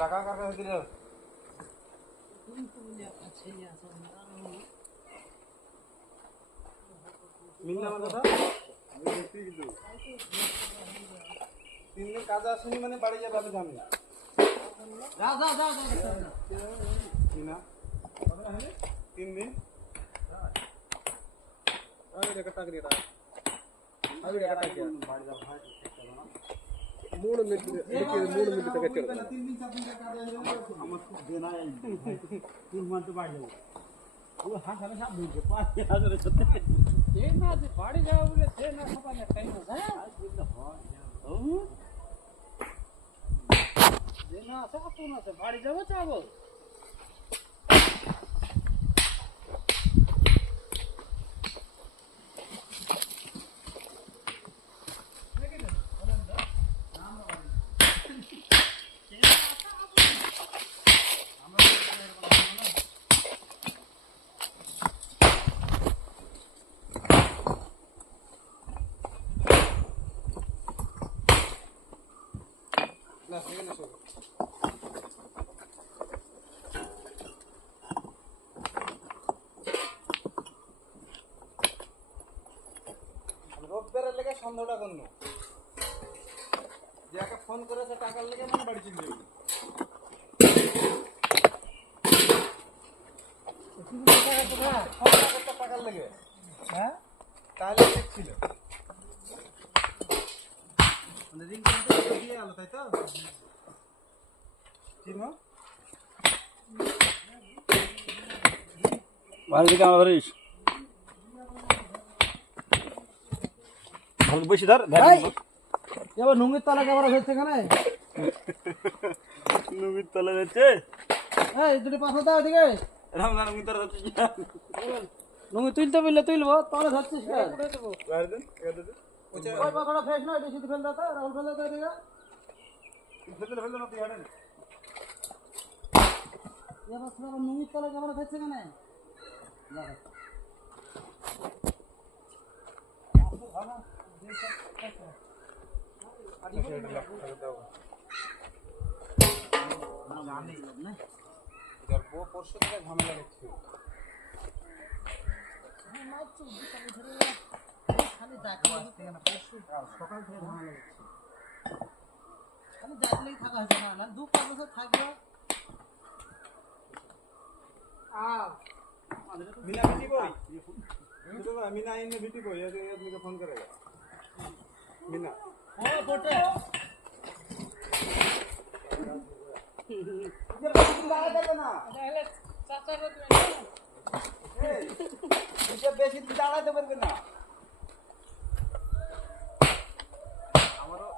টাকা কার কাছে দিলে মিললে আমার কথা তিন দিন কাজে আসেনি মানে বাড়ি যাবে আমি জানি না কি না 3 दिन अरे देखा टाक दिया अभी देखा टाक दिया बाड़ी जा भाई मूड में तक चल 3 दिन 4 दिन का हमको देना है 3 मंथ बाड़ी जाओ वो हां सारे सब भूल के पास हां रे सत्य ये ना जे बाड़ी जाओ बोले थे ना खपा ने टाइम हो गया जे ना सब तो ना से बाड़ी जाओ चाहो না সেখানে সব রোববারের লেগে সন্ধ্যাটা করনো যাকে ফোন করেছে টাকার লেগে মানে বাড়ি চলে যাবে টাকার লেগে হ্যাঁ তাহলে ঠিক ছিল রিং করতে দিয়ে আলো তাই তো চিনো বাড়ি থেকে আমার বাড়িস ভালো বেশি ধর এবার নুঙ্গির তলা ক্যামেরা হচ্ছে কেন নুঙ্গির তলা যাচ্ছে এই দুটি পাথর দাও এদিকে রাম রাম নুঙ্গির তলা যাচ্ছে নুঙ্গি তুলতে বললে তুলবো তলে ধরছিস কেন ওই পাথরটা ফ্রেশ নয় বেশি ফেল দাও রাহুল ফেল দাও এদিকে ফেল না তুই হাঁটেন এবার তোরা নুঙ্গির তলা ক্যামেরা হচ্ছে কেন ঝামেলা দেখছি সকাল থেকে ঝামেলা দেখছি খালি ডাকলেই থাকা হয়েছে না 2-5 বছর থাকবে मीना बेटी कोई मीना इन बेटी कोई ये मुझे फोन करेगा मीना ओ बोटे ये बात लगा दे ना पहले चाचा को ए मुझे बेसी दाड़ा दे परबे ना আমারও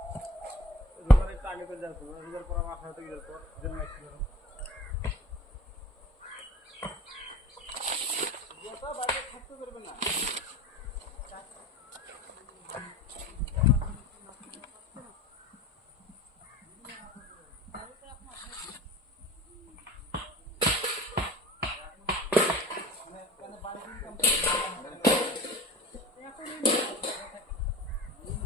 রোববারে আগে করে যাচ্ছি রোববার পর মাথা থেকে যাচ্ছি জন্মাইছিল